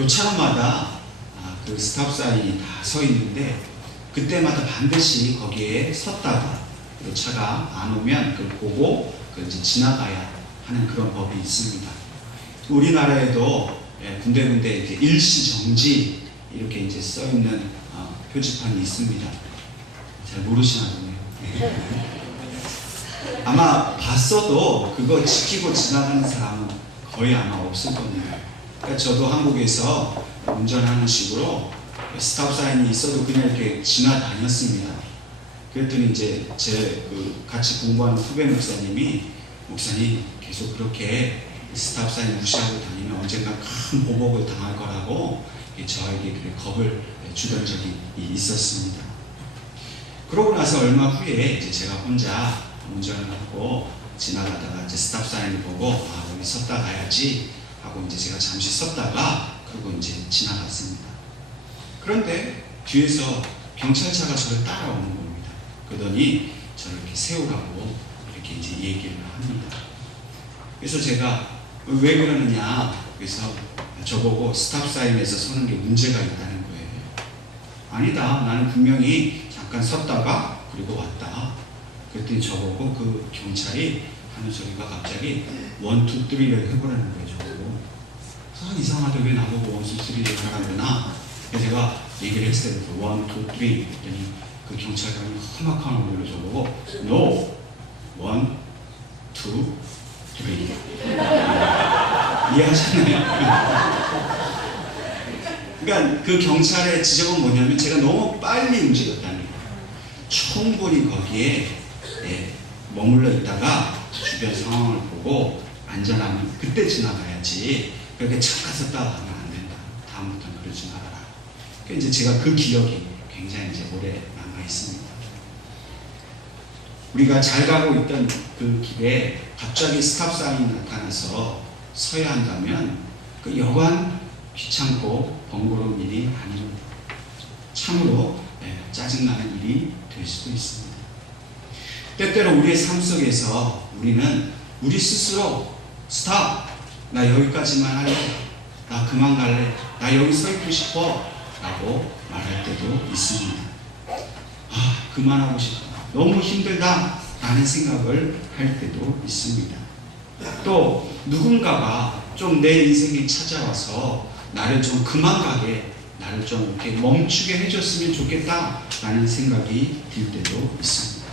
교차로마다 그 스탑 사인이 다 서 있는데 그때마다 반드시 거기에 섰다가 그 차가 안 오면 그걸 보고 이제 지나가야 하는 그런 법이 있습니다. 우리나라에도 군데군데 이렇게 일시 정지 이렇게 이제 써 있는 표지판이 있습니다. 잘 모르시나 보네요. 아마 봤어도 그거 지키고 지나가는 사람은 거의 아마 없을 겁니다. 그러니까 저도 한국에서 운전하는 식으로 스탑 사인이 있어도 그냥 이렇게 지나다녔습니다. 그랬더니 이제 제 같이 공부하는 후배 목사님 계속 그렇게 스탑 사인 무시하고 다니면 언젠가 큰 보복을 당할 거라고 저에게 겁을 주던 적이 있었습니다. 그러고 나서 얼마 후에 이제 제가 혼자 운전을 하고 지나가다가 이제 스탑 사인을 보고 여기 섰다 가야지 하고 이제 제가 잠시 섰다가 그리고 이제 지나갔습니다. 그런데 뒤에서 경찰차가 저를 따라오는 겁니다. 그러더니 저를 이렇게 세우라고 이렇게 이제 얘기를 합니다. 그래서 제가 왜 그러느냐, 그래서 저보고 스탑 사인에서 서는 게 문제가 있다는 거예요. 아니다, 나는 분명히 잠깐 섰다가 그리고 왔다. 그랬더니 저보고 그 경찰이 하는 소리가 갑자기 1, 2, 3를 해보라는 거예요. 저보고 이상하다, 왜 나보고 1, 2, 3를 하라구나. 그래서 제가 얘기를 했어요. 1, 2, 3 그랬더니 그 경찰관이 험악한 얼굴로 저보고 No, 1, 2, 3 이해하셨나요? 그러니까 그 경찰의 지적은 뭐냐면 제가 너무 빨리 움직였다는 거예요. 충분히 거기에 머물러 있다가 주변 상황을 보고 안전하면 그때 지나가야지 그렇게 잠깐 섰다가 가면 안 된다. 다음부터는 그러지 말아라. 그러니까 이제 제가 그 기억이 굉장히 이제 오래 남아 있습니다. 우리가 잘 가고 있던 그 길에 갑자기 스탑 사인이 나타나서 서야 한다면 그 여간 귀찮고 번거로운 일이 아닙니다. 참으로 짜증나는 일이 될 수도 있습니다. 때때로 우리의 삶 속에서 우리는 우리 스스로 스탑! 나 여기까지만 할래. 나 그만 갈래. 나 여기 서 있고 싶어. 라고 말할 때도 있습니다. 그만하고 싶다. 너무 힘들다. 라는 생각을 할 때도 있습니다. 또 누군가가 좀 내 인생에 찾아와서 나를 좀 그만 가게, 나를 좀 이렇게 멈추게 해줬으면 좋겠다. 라는 생각이 들 때도 있습니다.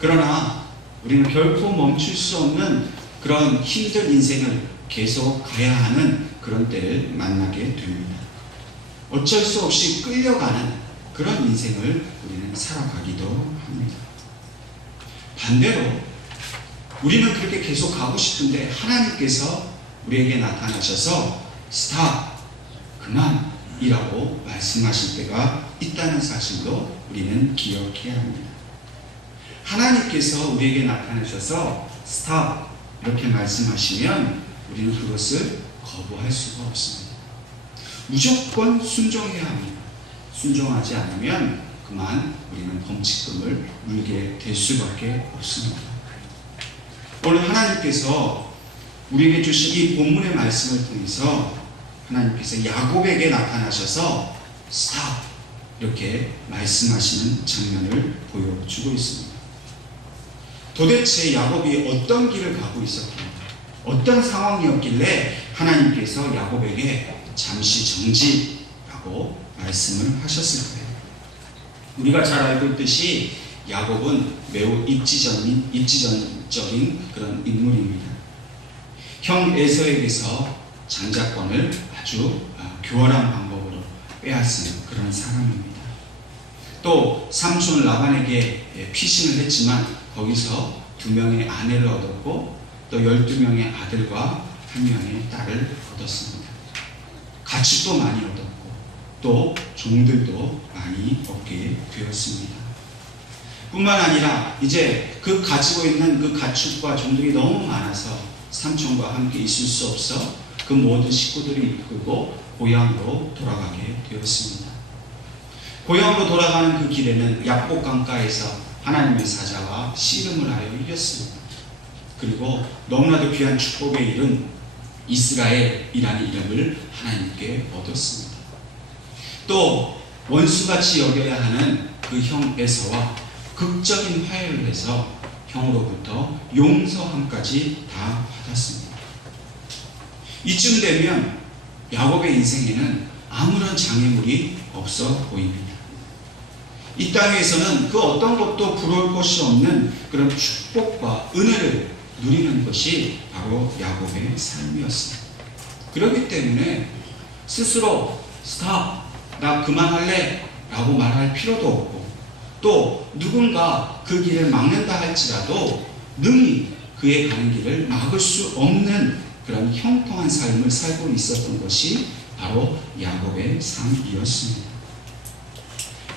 그러나 우리는 결코 멈출 수 없는 그런 힘든 인생을 계속 가야 하는 그런 때를 만나게 됩니다. 어쩔 수 없이 끌려가는 그런 인생을 우리는 살아가기도 합니다. 반대로 우리는 그렇게 계속 가고 싶은데 하나님께서 우리에게 나타나셔서 스탑, 그만이라고 말씀하실 때가 있다는 사실도 우리는 기억해야 합니다. 하나님께서 우리에게 나타나셔서 스탑 이렇게 말씀하시면 우리는 그것을 거부할 수가 없습니다. 무조건 순종해야 합니다. 순종하지 않으면 그만 우리는 범칙금을 물게 될 수밖에 없습니다. 오늘 하나님께서 우리에게 주신 이 본문의 말씀을 통해서 하나님께서 야곱에게 나타나셔서 스탑 이렇게 말씀하시는 장면을 보여주고 있습니다. 도대체 야곱이 어떤 길을 가고 있었길래, 어떤 상황이었길래 하나님께서 야곱에게 잠시 정지라고 말씀을 하셨을까요? 우리가 잘 알고 있듯이 야곱은 매우 입지전적인 그런 인물입니다. 형 에서에게서 장자권을 아주 교활한 방법으로 빼앗은 그런 사람입니다. 또 삼촌 라반에게 피신을 했지만 거기서 2명의 아내를 얻었고 또 12명의 아들과 1명의 딸을 얻었습니다. 가축도 많이 얻었고 또 종들도 많이 얻게 되었습니다. 뿐만 아니라 이제 그 가지고 있는 그 가축과 종들이 너무 많아서 삼촌과 함께 있을 수 없어 그 모든 식구들이 이끌고 고향으로 돌아가게 되었습니다. 고향으로 돌아가는 그 길에는 약복 강가에서 하나님의 사자와 씨름을 하여 이겼습니다. 그리고 너무나도 귀한 축복에 이른 이스라엘이라는 이름을 하나님께 얻었습니다. 또 원수같이 여겨야 하는 그 형 에서와 극적인 화해를 해서 형으로부터 용서함까지 다 받았습니다. 이쯤 되면 야곱의 인생에는 아무런 장애물이 없어 보입니다. 이 땅에서는 그 어떤 것도 부러울 것이 없는 그런 축복과 은혜를 누리는 것이 바로 야곱의 삶이었습니다. 그렇기 때문에 스스로 스탑, 나 그만할래 라고 말할 필요도 없고, 또 누군가 그 길을 막는다 할지라도 능히 그의 가는 길을 막을 수 없는 그런 형통한 삶을 살고 있었던 것이 바로 야곱의 삶이었습니다.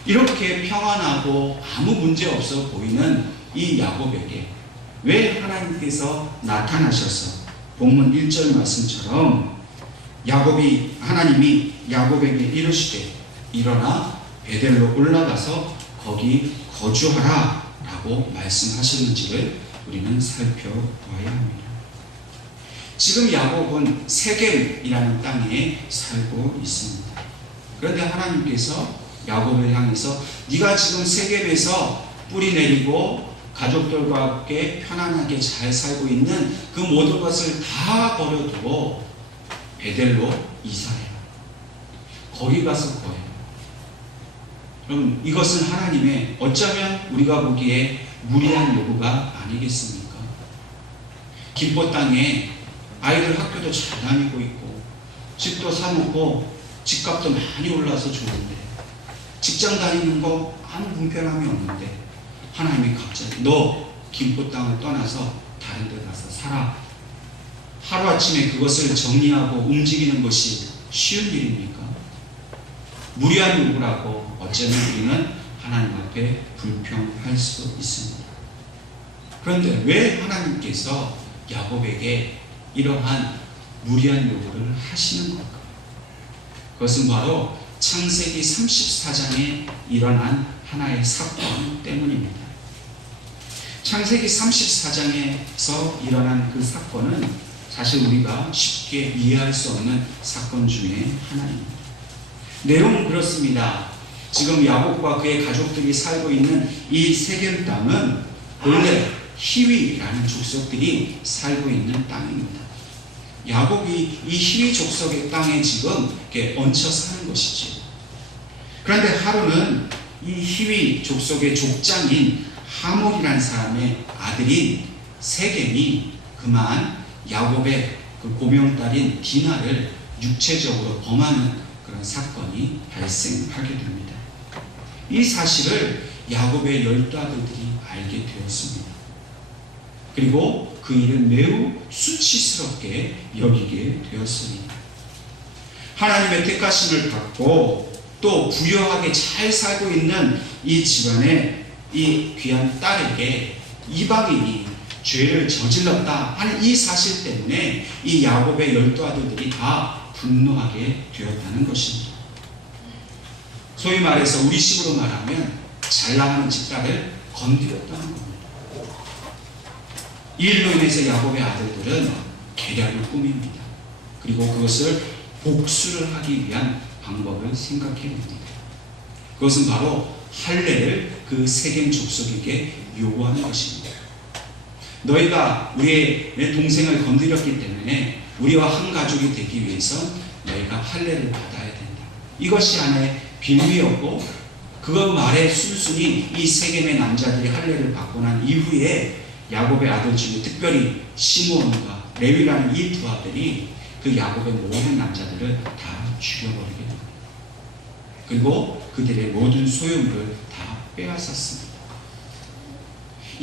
이렇게 평안하고 아무 문제 없어 보이는 이 야곱에게 왜 하나님께서 나타나셔서 본문 1절 말씀처럼 하나님이 야곱에게 이르시되 일어나 베델로 올라가서 거기 거주하라 라고 말씀하시는지를 우리는 살펴봐야 합니다. 지금 야곱은 세겜이라는 땅에 살고 있습니다. 그런데 하나님께서 야곱을 향해서 네가 지금 세겜에서 뿌리 내리고 가족들과 함께 편안하게 잘 살고 있는 그 모든 것을 다 버려두고 베델로 이사해라. 거기 가서 거해. 그럼 이것은 하나님의 어쩌면 우리가 보기에 무리한 요구가 아니겠습니까? 김포 땅에 아이들 학교도 잘 다니고 있고 집도 사놓고 집값도 많이 올라서 좋은데 직장 다니는 거 아무 불편함이 없는데 하나님이 갑자기 너 김포 땅을 떠나서 다른 데 가서 살아. 하루아침에 그것을 정리하고 움직이는 것이 쉬운 일입니까? 무리한 요구라고 어쩌면 우리는 하나님 앞에 불평할 수 있습니다. 그런데 왜 하나님께서 야곱에게 이러한 무리한 요구를 하시는 걸까? 그것은 바로 창세기 34장에 일어난 하나의 사건 때문입니다. 창세기 34장에서 일어난 그 사건은 사실 우리가 쉽게 이해할 수 없는 사건 중에 하나입니다. 내용은 그렇습니다. 지금 야곱과 그의 가족들이 살고 있는 이 세겜 땅은 본래 히위라는 족속들이 살고 있는 땅입니다. 야곱이 이 히위 족속의 땅에 지금 이렇게 얹혀 사는 것이지요. 그런데 하루는 이 히위 족속의 족장인 하몰이라는 사람의 아들인 세겜이 그만 야곱의 그 고명딸인 디나를 육체적으로 범하는 그런 사건이 발생하게 됩니다. 이 사실을 야곱의 12아들들이 알게 되었습니다. 그리고 그 일을 매우 수치스럽게 여기게 되었습니다. 하나님의 택하심을 받고 또 부유하게 잘 살고 있는 이 집안의 이 귀한 딸에게 이방인이 죄를 저질렀다 하는 이 사실 때문에 이 야곱의 12아들들이 다 분노하게 되었다는 것입니다. 소위 말해서 우리 식으로 말하면 잘 나가는 집딸을 건드렸다는 겁니다. 이 일로 인해서 야곱의 아들들은 계략을 꾸밉니다. 그리고 그것을 복수를 하기 위한 방법을 생각해냅니다. 그것은 바로 할례를 그 세겜 족속에게 요구하는 것입니다. 너희가 우리의 동생을 건드렸기 때문에 우리와 한 가족이 되기 위해서 너희가 할례를 받아야 된다. 이것이 하나의 빌미였고 그 말에 순순히 이 세겜의 남자들이 할례를 받고 난 이후에 야곱의 아들 중에 특별히 시므온과 레위라는 이 두 아들이 그 야곱의 모든 남자들을 다 죽여버리게 됩니다. 그리고 그들의 모든 소유물을 다 빼앗았습니다.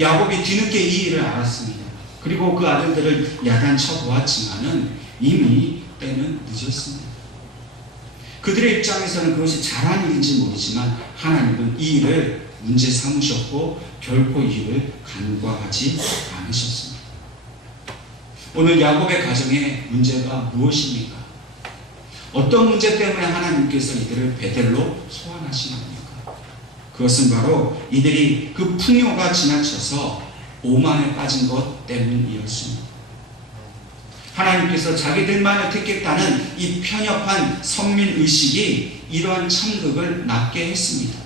야곱이 뒤늦게 이 일을 알았습니다. 그리고 그 아들들을 야단쳐 보았지만은 이미 때는 늦었습니다. 그들의 입장에서는 그것이 잘한 일인지 모르지만 하나님은 이 일을 문제 삼으셨고 결코 이 일을 간과하지 않으셨습니다. 오늘 야곱의 가정에 문제가 무엇입니까? 어떤 문제 때문에 하나님께서 이들을 베델로 소환하신 겁니까? 그것은 바로 이들이 그 풍요가 지나쳐서 오만에 빠진 것 때문이었습니다. 하나님께서 자기들만을 택했다는 이 편협한 선민의식이 이러한 천국을 낳게 했습니다.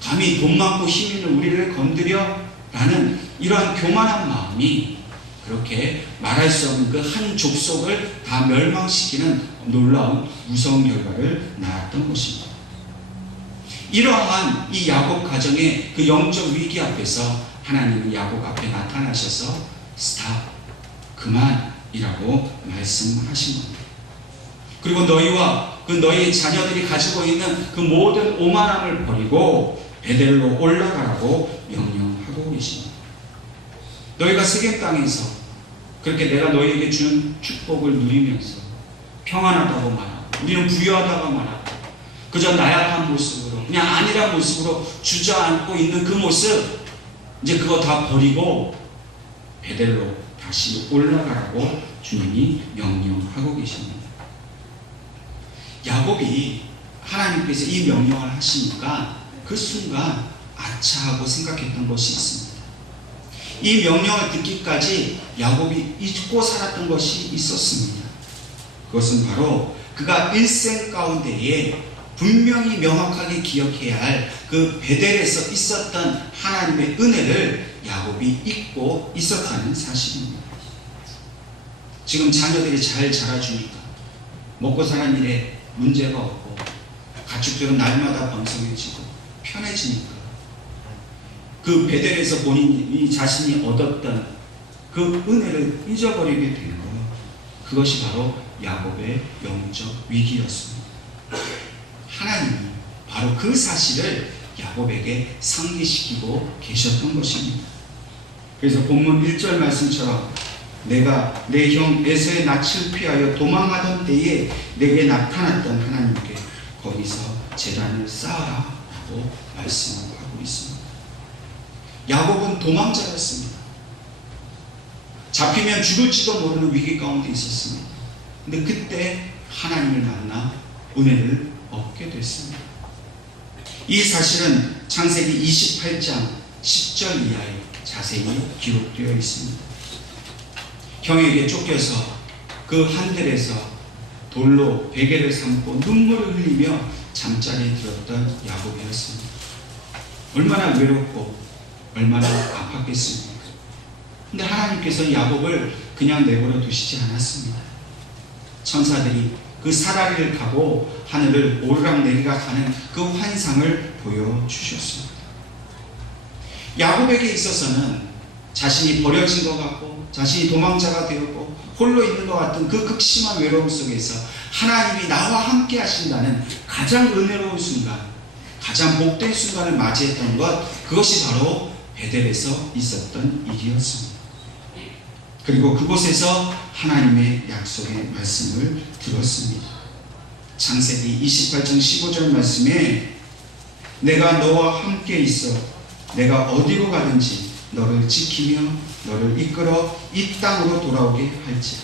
감히 돈 많고 힘 있는 우리를 건드려? 라는 이러한 교만한 마음이 그렇게 말할 수 없는 그 한 족속을 다 멸망시키는 놀라운 무서운 결과를 낳았던 것입니다. 이러한 이 야곱 가정의 그 영적 위기 앞에서 하나님은 야곱 앞에 나타나셔서 스탑, 그만이라고 말씀하신 겁니다. 그리고 너희와 그 너희 자녀들이 가지고 있는 그 모든 오만함을 버리고 베델로 올라가라고 명령하고 계십니다. 너희가 세겜 땅에서 그렇게 내가 너희에게 준 축복을 누리면서 평안하다고 말하고 우리는 부유하다고 말하고 그저 나약한 모습으로 그냥 아니란 모습으로 주저앉고 있는 그 모습, 이제 그거 다 버리고 베델로 다시 올라가라고 주님이 명령하고 계십니다. 야곱이 하나님께서 이 명령을 하시니까 그 순간 아차하고 생각했던 것이 있습니다. 이 명령을 듣기까지 야곱이 잊고 살았던 것이 있었습니다. 그것은 바로 그가 일생 가운데에 분명히 명확하게 기억해야 할 그 베델에서 있었던 하나님의 은혜를 야곱이 잊고 있었다는 사실입니다. 지금 자녀들이 잘 자라주니까 먹고 사는 일에 문제가 없고 가축들은 날마다 번성해지고 편해지니까 그 베델에서 본인이 자신이 얻었던 그 은혜를 잊어버리게 된 것, 그것이 바로 야곱의 영적 위기였습니다. 하나님이 바로 그 사실을 야곱에게 상기시키고 계셨던 것입니다. 그래서 본문 1절 말씀처럼 내가 내 형 에서의 낯을 피하여 도망하던 때에 내게 나타났던 하나님께 거기서 제단을 쌓아라 라고 말씀하고 있습니다. 야곱은 도망자였습니다. 잡히면 죽을지도 모르는 위기 가운데 있었습니다. 근데 그때 하나님을 만나 은혜를 얻게 됐습니다. 이 사실은 창세기 28장 10절 이하에 자세히 기록되어 있습니다. 형에게 쫓겨서 그 한들에서 돌로 베개를 삼고 눈물을 흘리며 잠자리에 들었던 야곱이었습니다. 얼마나 외롭고 얼마나 아팠겠습니까? 근데 하나님께서 야곱을 그냥 내버려 두시지 않았습니다. 천사들이 그 사다리를 타고 하늘을 오르락내리락 하는 그 환상을 보여주셨습니다. 야곱에게 있어서는 자신이 버려진 것 같고 자신이 도망자가 되었고 홀로 있는 것 같은 그 극심한 외로움 속에서 하나님이 나와 함께 하신다는 가장 은혜로운 순간, 가장 복된 순간을 맞이했던 것, 그것이 바로 베델에서 있었던 일이었습니다. 그리고 그곳에서 하나님의 약속의 말씀을 들었습니다. 창세기 28장 15절 말씀에 내가 너와 함께 있어 내가 어디로 가든지 너를 지키며 너를 이끌어 이 땅으로 돌아오게 할지라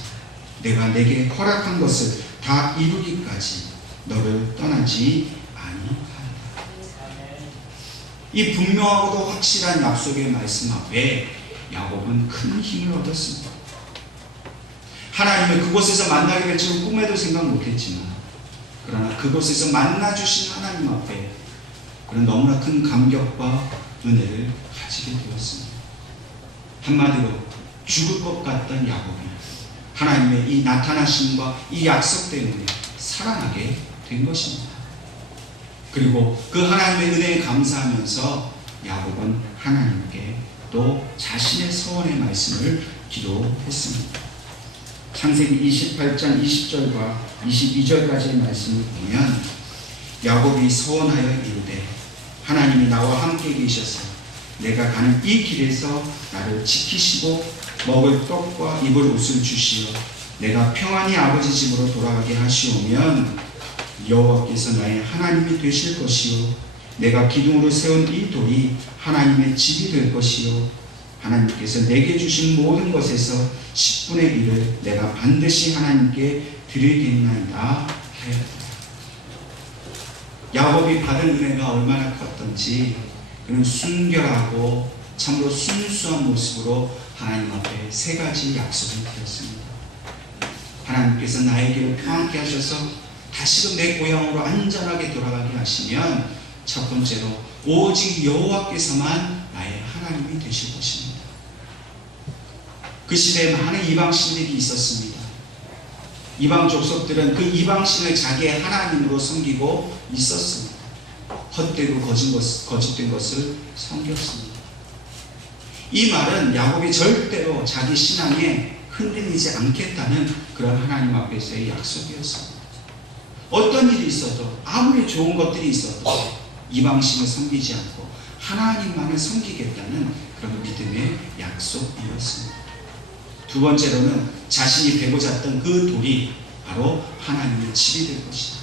내가 내게 허락한 것을 다 이루기까지 너를 떠나지 아니하리라. 이 분명하고도 확실한 약속의 말씀 앞에 야곱은 큰 힘을 얻었습니다. 하나님을 그곳에서 만나게 될 줄은 꿈에도 생각 못했지만 그러나 그곳에서 만나주신 하나님 앞에 그런 너무나 큰 감격과 은혜를 가지게 되었습니다. 한마디로 죽을 것 같던 야곱이 하나님의 이 나타나심과 이 약속 때문에 살아나게 된 것입니다. 그리고 그 하나님의 은혜에 감사하면서 야곱은 하나님께 또 자신의 소원의 말씀을 기도했습니다. 창세기 28장 20절과 22절까지의 말씀을 보면 야곱이 소원하여 이르되 하나님이 나와 함께 계셔서 내가 가는 이 길에서 나를 지키시고 먹을 떡과 입을 옷을 주시어 내가 평안히 아버지 집으로 돌아가게 하시오면 여호와께서 나의 하나님이 되실 것이요 내가 기둥으로 세운 이 돌이 하나님의 집이 될 것이요 하나님께서 내게 주신 모든 것에서 10분의 1을 내가 반드시 하나님께 드리겠나이다 하였다. 야곱이 받은 은혜가 얼마나 컸던지 그는 순결하고 참으로 순수한 모습으로 하나님 앞에 세 가지 약속을 드렸습니다. 하나님께서 나의 길을 평안케 하셔서 다시금 내 고향으로 안전하게 돌아가게 하시면 첫 번째로 오직 여호와께서만 나의 하나님이 되실 것입니다. 그 시대에 많은 이방신들이 있었습니다. 이방 족속들은 그 이방신을 자기의 하나님으로 섬기고 있었습니다. 헛되고 거짓된 것을 섬겼습니다. 이 말은 야곱이 절대로 자기 신앙에 흔들리지 않겠다는 그런 하나님 앞에서의 약속이었습니다. 어떤 일이 있어도 아무리 좋은 것들이 있어도 이방신을 섬기지 않고 하나님만을 섬기겠다는 그런 믿음의 약속이었습니다. 두 번째로는 자신이 베고 잤던 그 돌이 바로 하나님의 집이 될 것이다.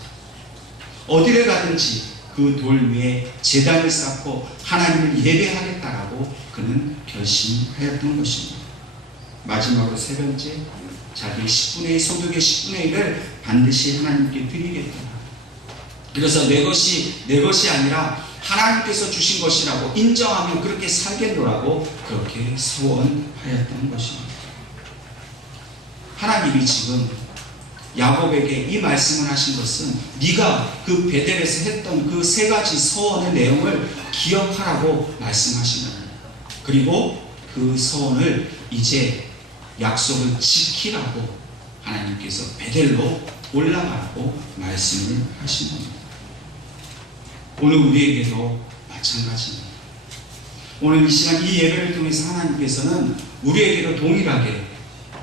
어디를 가든지 그 돌 위에 제단을 쌓고 하나님을 예배하겠다라고 그는 결심하였던 것입니다. 마지막으로 세 번째, 자기의 10분의 1, 소득의 10분의 1을 반드시 하나님께 드리겠다. 그래서 내 것이 아니라 하나님께서 주신 것이라고 인정하며 그렇게 살겠노라고 그렇게 서원하였던 것입니다. 하나님이 지금 야곱에게 이 말씀을 하신 것은 네가 그 베델에서 했던 그 세 가지 서원의 내용을 기억하라고 말씀하신 겁니다. 그리고 그 서원을 이제 약속을 지키라고 하나님께서 베델로 올라가라고 말씀을 하신 겁니다. 오늘 우리에게도 마찬가지입니다. 오늘 이 시간 이 예배를 통해서 하나님께서는 우리에게도 동일하게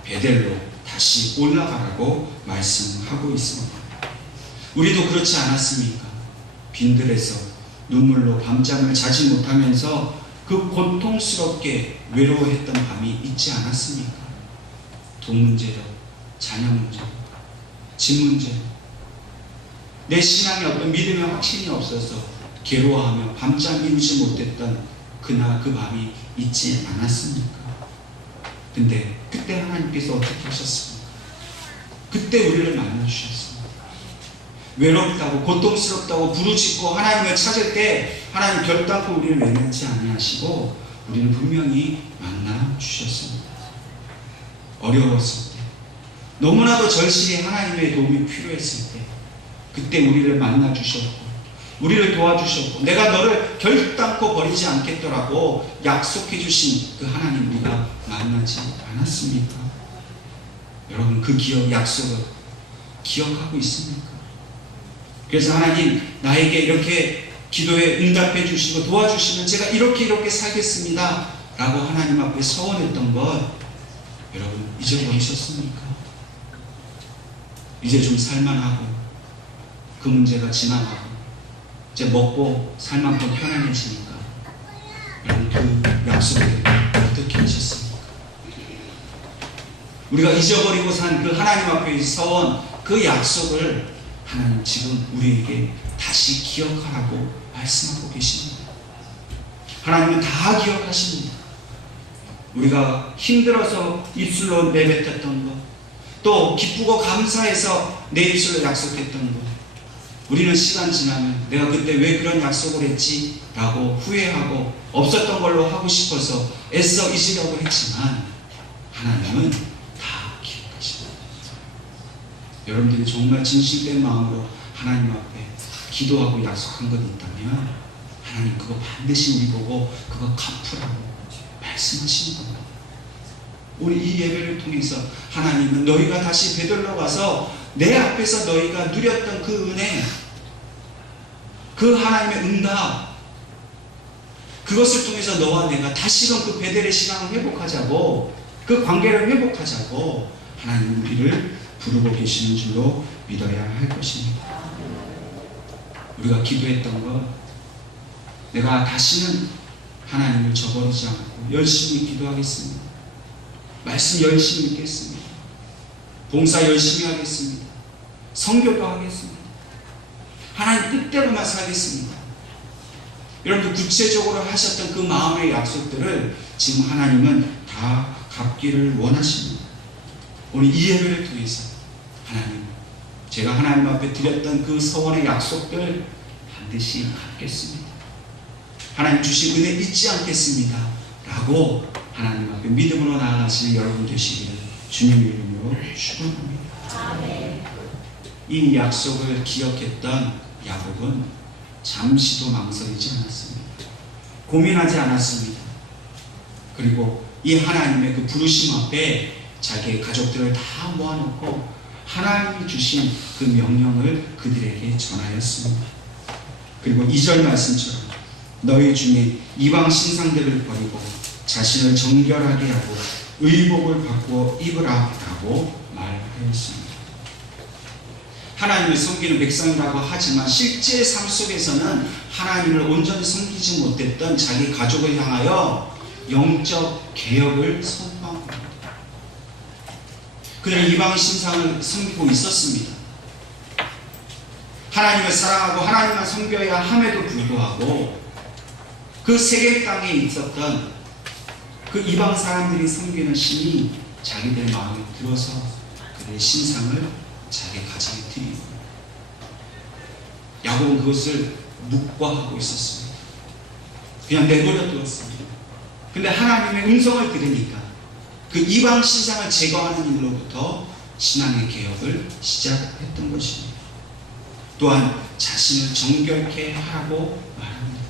베델로 다시 올라가라고 말씀하고 있습니다. 우리도 그렇지 않았습니까? 빈들에서 눈물로 밤잠을 자지 못하면서 그 고통스럽게 외로워했던 밤이 있지 않았습니까? 돈 문제로, 자녀 문제로, 집 문제로, 내 신앙에 어떤 믿음의 확신이 없어서 괴로워하며 밤잠 이루지 못했던 그날 그 밤이 있지 않았습니까? 근데 그때 하나님께서 어떻게 하셨습니까? 그때 우리를 만나주셨습니다. 외롭다고 고통스럽다고 부르짖고 하나님을 찾을 때 하나님 결단코 우리를 외면하지 아니하시고 우리는 분명히 만나주셨습니다. 어려웠을 때, 너무나도 절실히 하나님의 도움이 필요했을 때 그때 우리를 만나주셨고 우리를 도와주셨고 내가 너를 결단코 버리지 않겠더라고 약속해 주신 그 하나님 우리가 만나지 않았습니까? 여러분 그 약속을 기억하고 있습니까? 그래서 하나님 나에게 이렇게 기도에 응답해 주시고 도와주시면 제가 이렇게 살겠습니다 라고 하나님 앞에 서원했던 것 여러분 잊어버리셨습니까? 이제 좀 살만하고 그 문제가 지나가고 이제 먹고 살만큼 편안해지니까 여러분 그 약속을 어떻게 하셨습니까? 우리가 잊어버리고 산 그 하나님 앞에 서원 그 약속을 하나님 지금 우리에게 다시 기억하라고 말씀하고 계십니다. 하나님은 다 기억하십니다. 우리가 힘들어서 입술로 내뱉었던 것, 또 기쁘고 감사해서 내 입술로 약속했던 것, 우리는 시간 지나면 내가 그때 왜 그런 약속을 했지? 라고 후회하고 없었던 걸로 하고 싶어서 애써 잊으려고 했지만 하나님은 다 기억하십니다. 여러분들이 정말 진실된 마음으로 하나님 앞에 기도하고 약속한 것 있다면 하나님 그거 반드시 우리 보고 그거 갚으라고 말씀하시는 겁니다. 우리 이 예배를 통해서 하나님은 너희가 다시 베들로 가서 내 앞에서 너희가 누렸던 그 은혜, 그 하나님의 응답, 그것을 통해서 너와 내가 다시금 그 베델의 신앙을 회복하자고, 그 관계를 회복하자고 하나님 우리를 부르고 계시는 줄로 믿어야 할 것입니다. 우리가 기도했던 것, 내가 다시는 하나님을 저버리지 않고 열심히 기도하겠습니다. 말씀 열심히 읽겠습니다. 봉사 열심히 하겠습니다. 선교도 하겠습니다. 하나님 뜻대로만 살겠습니다. 여러분들 구체적으로 하셨던 그 마음의 약속들을 지금 하나님은 다 갚기를 원하십니다. 오늘 이 예배를 통해서 하나님, 제가 하나님 앞에 드렸던 그 서원의 약속들 반드시 갚겠습니다. 하나님 주신 은혜 잊지 않겠습니다 라고 하나님 앞에 믿음으로 나아가시는 여러분 되시기를 주님의 이름으로 축원합니다. 이 약속을 기억했던 야곱은 잠시도 망설이지 않았습니다. 고민하지 않았습니다. 그리고 이 하나님의 그 부르심 앞에 자기의 가족들을 다 모아놓고 하나님이 주신 그 명령을 그들에게 전하였습니다. 그리고 2절 말씀처럼 너희 중에 이방 신상들을 버리고 자신을 정결하게 하고 의복을 바꾸어 입으라 라고 말하였습니다. 하나님을 섬기는 백성이라고 하지만 실제 삶 속에서는 하나님을 온전히 섬기지 못했던 자기 가족을 향하여 영적 개혁을 선포합니다. 그들은 이방 신상을 섬기고 있었습니다. 하나님을 사랑하고 하나님만 섬겨야 함에도 불구하고 그 세계 땅에 있었던 그 이방 사람들이 섬기는 신이 자기들 마음에 들어서 그들의 신상을 자기 가정에 드리고 야곱은 그것을 묵과하고 있었습니다. 그냥 내버려 두었습니다. 근데 하나님의 음성을 들으니까 그 이방 신상을 제거하는 일로부터 신앙의 개혁을 시작했던 것입니다. 또한 자신을 정결케 하라고 말합니다.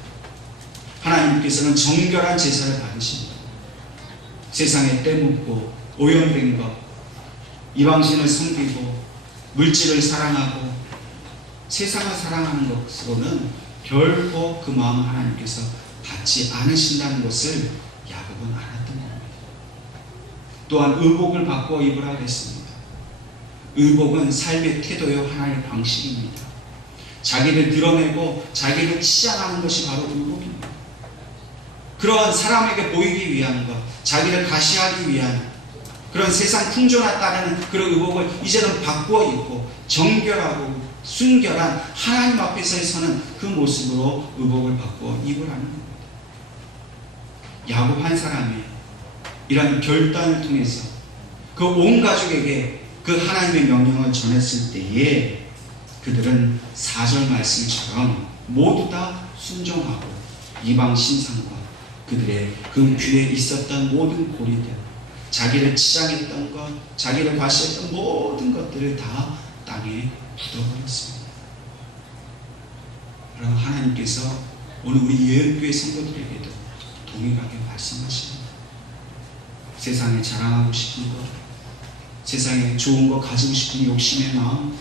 하나님께서는 정결한 제사를 받으십니다. 세상에 때묻고 오염된 것, 이방신을 섬기고 물질을 사랑하고 세상을 사랑하는 것으로는 결코 그 마음 하나님께서 받지 않으신다는 것을 야곱은 알았던 겁니다. 또한 의복을 바꾸어 입으라 그랬습니다. 의복은 삶의 태도요 하나의 방식입니다. 자기를 드러내고 자기를 치장하는 것이 바로 의복입니다. 그러한 사람에게 보이기 위한 것, 자기를 가시하기 위한 그런 세상 풍조나 따르는 그런 의복을 이제는 바꾸어 입고 정결하고 순결한 하나님 앞에서 서는 그 모습으로 의복을 바꾸어 입으라는 겁니다. 야곱 한 사람이 이런 결단을 통해서 그 온 가족에게 그 하나님의 명령을 전했을 때에 그들은 4절 말씀처럼 모두 다 순종하고 이방 신상과 그들의 그 귀에 있었던 모든 고리들, 자기를 치장했던 것, 자기를 과시했던 모든 것들을 다 땅에 묻어버렸습니다. 그럼 하나님께서 오늘 우리 예언교회 성도들에게도 동일하게 말씀하십니다. 세상에 자랑하고 싶은 것, 세상에 좋은 것 가지고 싶은 욕심의 마음,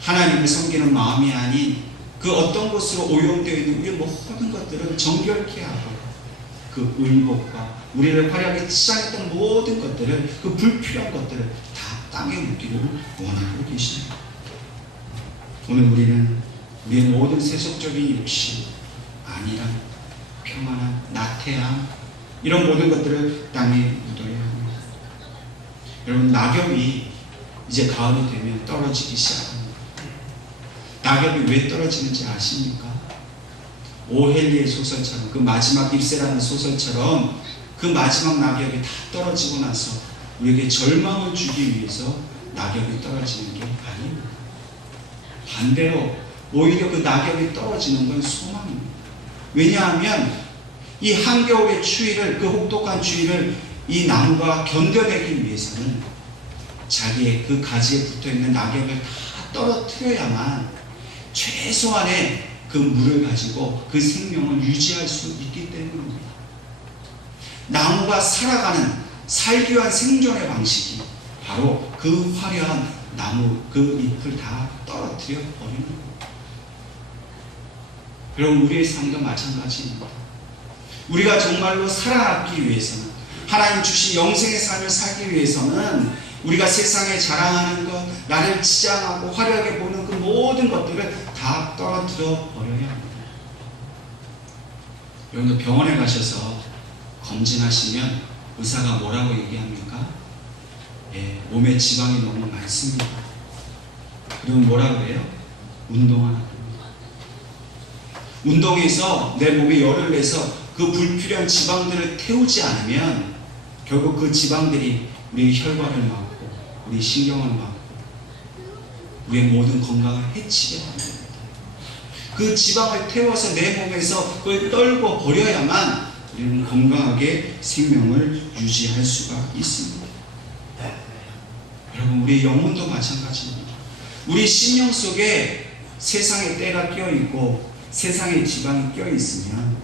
하나님을 섬기는 마음이 아닌 그 어떤 것으로 오염되어 있는 우리의 모든 것들을 정결케 하고 그 의복과 우리를 화려하게 치장했던 모든 것들을, 그 불필요한 것들을 다 땅에 묻기를 원하고 계십니다. 오늘 우리는 우리의 모든 세속적인 욕심, 안일함, 평안함, 나태함, 이런 모든 것들을 땅에 묻어야 합니다. 여러분, 낙엽이 이제 가을이 되면 떨어지기 시작합니다. 낙엽이 왜 떨어지는지 아십니까? 오헬리의 소설처럼, 그 마지막 잎새라는 소설처럼 그 마지막 낙엽이 다 떨어지고 나서 우리에게 절망을 주기 위해서 낙엽이 떨어지는 게 아닙니다. 반대로 오히려 그 낙엽이 떨어지는 건 소망입니다. 왜냐하면 이 한겨울의 추위를, 그 혹독한 추위를 이 나무가 견뎌내기 위해서는 자기의 그 가지에 붙어있는 낙엽을 다 떨어뜨려야만 최소한의 그 물을 가지고 그 생명을 유지할 수 있기 때문입니다. 나무가 살아가는 살기 위한 생존의 방식이 바로 그 화려한 나무 그 잎을 다 떨어뜨려 버리는 겁니다. 그럼 우리의 삶도 마찬가지입니다. 우리가 정말로 살아남기 위해서는, 하나님 주신 영생의 삶을 살기 위해서는 우리가 세상에 자랑하는 것, 나를 치장하고 화려하게 보는 그 모든 것들을 다 떨어뜨려 버려야 합니다. 여러분도 병원에 가셔서 검진하시면 의사가 뭐라고 얘기합니까? 몸에 지방이 너무 많습니다. 그러면 뭐라고 해요? 운동하라고 합니다. 운동해서 내 몸에 열을 내서 그 불필요한 지방들을 태우지 않으면 결국 그 지방들이 우리 혈관을 막고 우리 신경을 막고 우리의 모든 건강을 해치게 합니다. 그 지방을 태워서 내 몸에서 그걸 떨고 버려야만 우리는 건강하게 생명을 유지할 수가 있습니다. 여러분, 우리 영혼도 마찬가지입니다. 우리 심령 속에 세상의 때가 껴있고 세상의 지방이 껴있으면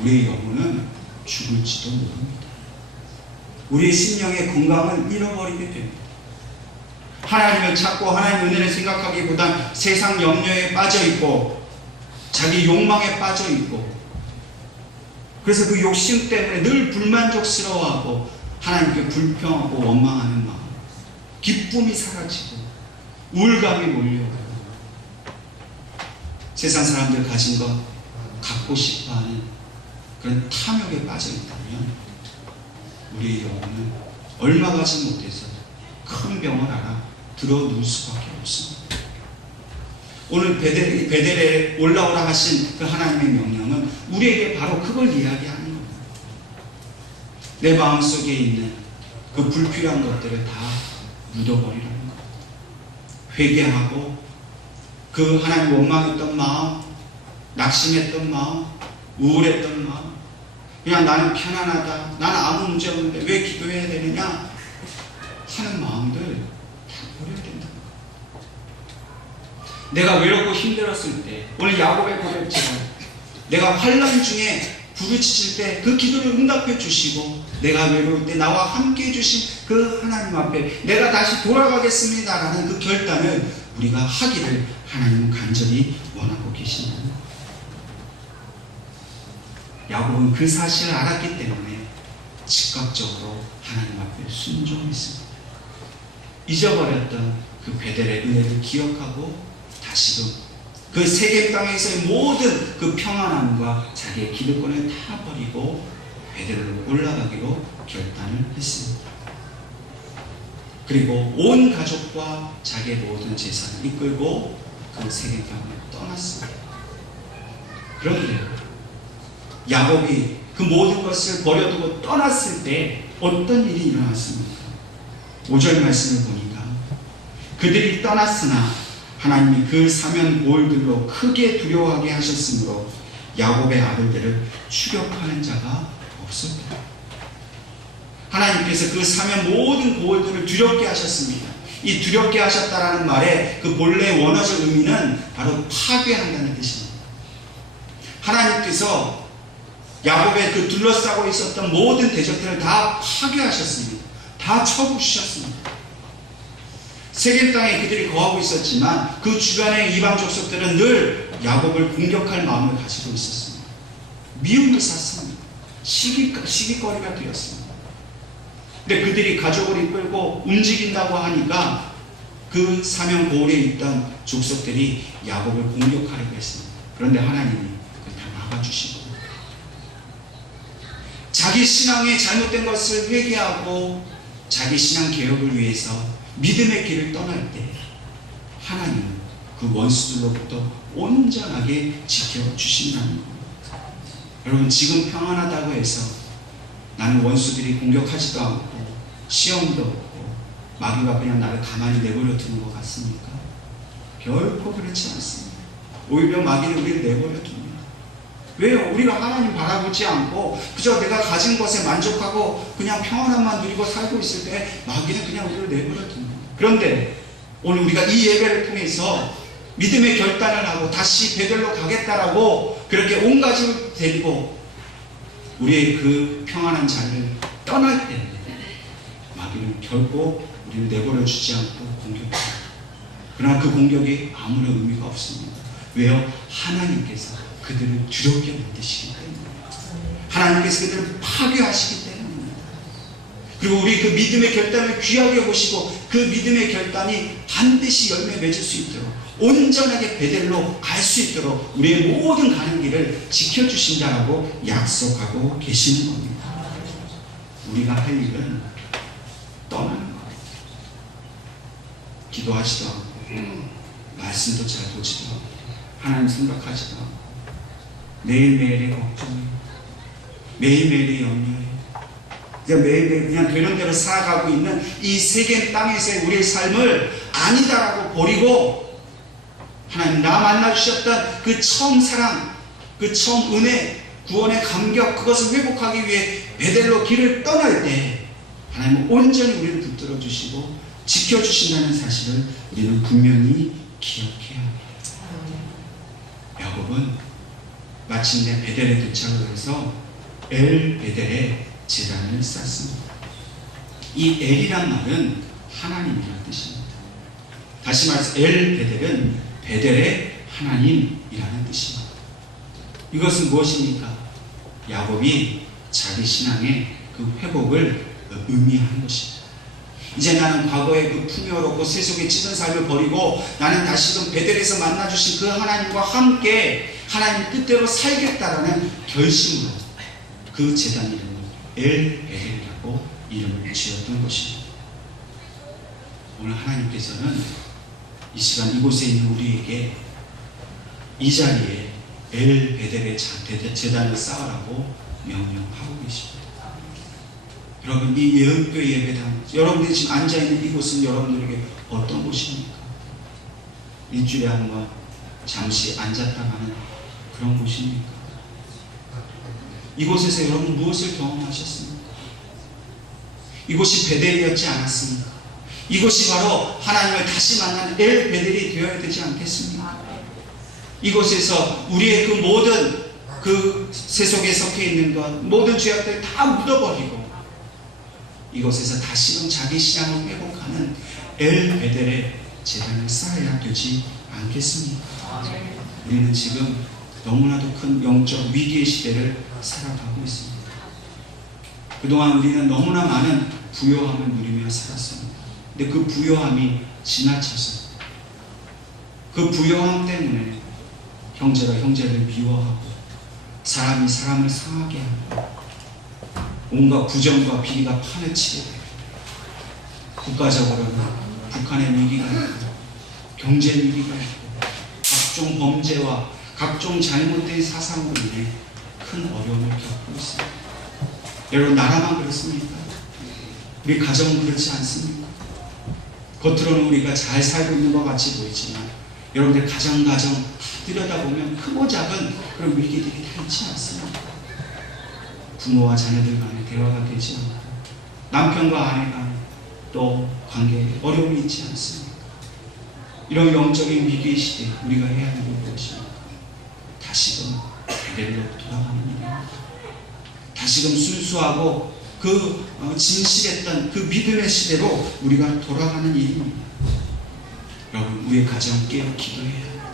우리의 영혼은 죽을지도 모릅니다. 우리의 심령의 건강을 잃어버리게 됩니다. 하나님을 찾고 하나님의 은혜를 생각하기보단 세상 염려에 빠져있고 자기 욕망에 빠져있고, 그래서 그 욕심 때문에 늘 불만족스러워하고 하나님께 불평하고 원망하는 마음, 기쁨이 사라지고 우울감이 몰려오고 세상 사람들 가진 것 갖고 싶어하는 그런 탐욕에 빠져있다면 우리의 영혼은 얼마 가지 못해서 큰 병을 알아 들어누울 수밖에 없습니다. 오늘 베델에 올라오라 하신 그 하나님의 명령은 우리에게 바로 그걸 이야기하는 겁니다. 내 마음속에 있는 그 불필요한 것들을 다 묻어버리라는 겁니다. 회개하고 그 하나님 원망했던 마음, 낙심했던 마음, 우울했던 마음, 그냥 나는 편안하다, 나는 아무 문제 없는데 왜 기도해야 되느냐 하는 마음들 다 버려야 된다. 내가 외롭고 힘들었을 때, 오늘 야곱의 고백처럼 내가 환난 중에 부르짖을 때 그 기도를 응답해 주시고, 내가 외로울 때 나와 함께 해주신 그 하나님 앞에 내가 다시 돌아가겠습니다 라는 그 결단을 우리가 하기를 하나님은 간절히 원하고 계십니다. 야곱은 그 사실을 알았기 때문에 즉각적으로 하나님 앞에 순종했습니다. 잊어버렸던 그 베델의 은혜를 기억하고 다시금 그 세겜 땅에서의 모든 그 평안함과 자기의 기득권을 다 버리고 베델로 올라가기로 결단을 했습니다. 그리고 온 가족과 자기의 모든 재산을 이끌고 그 세겜 땅을 떠났습니다. 그런데 야곱이 그 모든 것을 버려두고 떠났을 때 어떤 일이 일어났습니까? 5절 말씀을 보니까 그들이 떠났으나 하나님이 그 사면 고을들로 크게 두려워하게 하셨으므로 야곱의 아들들을 추격하는 자가 없었다. 하나님께서 그 사면 모든 고을들을 두렵게 하셨습니다. 이 두렵게 하셨다라는 말의 그 본래 원어적 의미는 바로 파괴한다는 뜻입니다. 하나님께서 야곱의 그 둘러싸고 있었던 모든 대적들을 다 파괴하셨습니다. 다 쳐부수셨습니다. 세겜 땅에 그들이 거하고 있었지만 그 주변의 이방 족속들은 늘 야곱을 공격할 마음을 가지고 있었습니다. 미움을 샀습니다. 시기거리가 되었습니다. 근데 그들이 가족을 이끌고 움직인다고 하니까 그 사면 고을에 있던 족속들이 야곱을 공격하려고 했습니다. 그런데 하나님이 그걸 다 막아주시고 자기 신앙의 잘못된 것을 회개하고 자기 신앙 개혁을 위해서 믿음의 길을 떠날 때 하나님은 그 원수들로부터 온전하게 지켜주신다는 겁니다. 여러분, 지금 평안하다고 해서 나는 원수들이 공격하지도 않고 시험도 없고 마귀가 그냥 나를 가만히 내버려 두는 것 같습니까? 결코 그렇지 않습니다. 오히려 마귀는 우리를 내버려 둡니다. 왜요? 우리가 하나님 바라보지 않고 그저 내가 가진 것에 만족하고 그냥 평안함만 누리고 살고 있을 때 마귀는 그냥 우리를 내버려 둡니다. 그런데 오늘 우리가 이 예배를 통해서 믿음의 결단을 하고 다시 베델로 가겠다라고 그렇게 온 가족을 데리고 우리의 그 평안한 자리를 떠날 때 마귀는 결코 우리를 내버려 주지 않고 공격합니다. 그러나 그 공격이 아무런 의미가 없습니다. 왜요? 하나님께서 그들을 두렵게 만드시기 때문입니다. 하나님께서 그들을 파괴하시기 때문입니다. 그리고 우리 그 믿음의 결단을 귀하게 보시고 그 믿음의 결단이 반드시 열매 맺을 수 있도록 온전하게 베델로 갈 수 있도록 우리의 모든 가는 길을 지켜주신다라고 약속하고 계시는 겁니다. 우리가 할 일은 떠나는 겁니다. 기도하지도 않고 말씀도 잘 보지도 않고 하나님 생각하지도 않고 매일매일의 걱정이 매일매일의 염려에 매일매일 그냥 되는 대로 살아가고 있는 이 세겜 땅에서의 우리의 삶을 아니다라고 버리고 하나님 나 만나주셨던 그 처음 사랑, 그 처음 은혜, 구원의 감격, 그것을 회복하기 위해 베델로 길을 떠날 때 하나님은 온전히 우리를 붙들어 주시고 지켜주신다는 사실을 우리는 분명히 기억해야 합니다. 야곱은 마침내 베델에 도착을 해서 엘 베델에 제단을 쌓습니다. 이 엘이란 말은 하나님이라는 뜻입니다. 다시 말해서 엘 베델은 베델의 하나님이라는 뜻입니다. 이것은 무엇입니까? 야곱이 자기 신앙의 그 회복을 의미하는 것입니다. 이제 나는 과거의 그 풍요롭고 세속의 찌든 삶을 버리고 나는 다시금 베델에서 만나주신 그 하나님과 함께 하나님 뜻대로 살겠다라는 결심으로 그 제단 이름을 엘 베델이라고 이름을 지었던 것입니다. 오늘 하나님께서는 이 시간 이곳에 있는 우리에게 이 자리에 엘 베델의 제단을 쌓으라고 명령하고 계십니다. 여러분, 이 예언교회 예배당, 여러분들이 지금 앉아있는 이곳은 여러분들에게 어떤 곳입니까? 일주일에 한 번 잠시 앉았다 가는 그런 곳입니까? 이곳에서 여러분 무엇을 경험하셨습니까? 이곳이 베델이었지 않았습니까? 이곳이 바로 하나님을 다시 만나는 엘 베델이 되어야 되지 않겠습니까? 이곳에서 우리의 그 모든 그 세속에 섞여 있는 것, 모든 죄악들 다 묻어버리고 이곳에서 다시금 자기 신앙을 회복하는 엘 베델의 제단을 쌓아야 되지 않겠습니까? 우리는 지금 너무나도 큰 영적 위기의 시대를 살아가고 있습니다. 그동안 우리는 너무나 많은 부요함을 누리며 살았습니다. 근데 그 부요함이 지나쳐서 그 부요함 때문에 형제가 형제를 미워하고 사람이 사람을 상하게 하고 온갖 부정과 비리가 판을 치게 되고 국가적으로는 북한의 위기가 있고 경제 위기가 있고 각종 범죄와 각종 잘못된 사상으로 인해 큰 어려움을 겪고 있습니다. 여러분, 나라만 그렇습니까? 우리 가정은 그렇지 않습니까? 겉으로는 우리가 잘 살고 있는 것 같이 보이지만 여러분들 가정 들여다보면 크고 작은 그런 위기들이 다 있지 않습니까? 부모와 자녀들 간에 대화가 되지 않고 남편과 아내 간에 또 관계에 어려움이 있지 않습니까? 이런 영적인 위기의 시대에 우리가 해야 하는 게 무엇입니까? 다시금 베델로 돌아가는 일입니다. 다시금 순수하고 그 진실했던 그 믿음의 시대로 우리가 돌아가는 일입니다. 여러분, 우리의 가정 깨어 기도해야 합니다.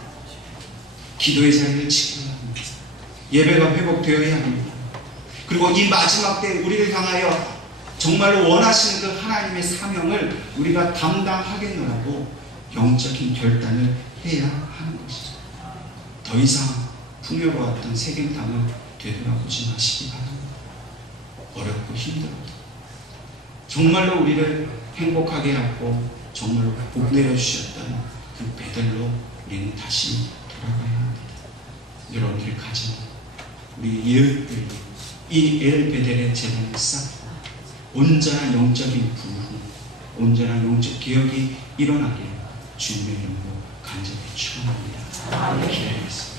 기도의 자리를 지켜야 합니다. 예배가 회복되어야 합니다. 그리고 이 마지막 때 우리를 향하여 정말로 원하시는 그 하나님의 사명을 우리가 감당하겠노라고 영적인 결단을 해야 하는 것이죠. 더 이상 풍요로웠던 세겜 땅을 되돌아보지 마시기 바랍니다. 어렵고 힘들어도 정말로 우리를 행복하게 하고 정말로 복 내려주셨던 그 베델로 우리는 다시 돌아가야 합니다. 여러분들의 가정, 우리 예언들이 이 엘 베델의 제단을 쌓고 온전한 영적인 부흥, 온전한 영적 개혁이 일어나기를 주님의 이름으로 간절히 축원합니다. 기도하겠습니다.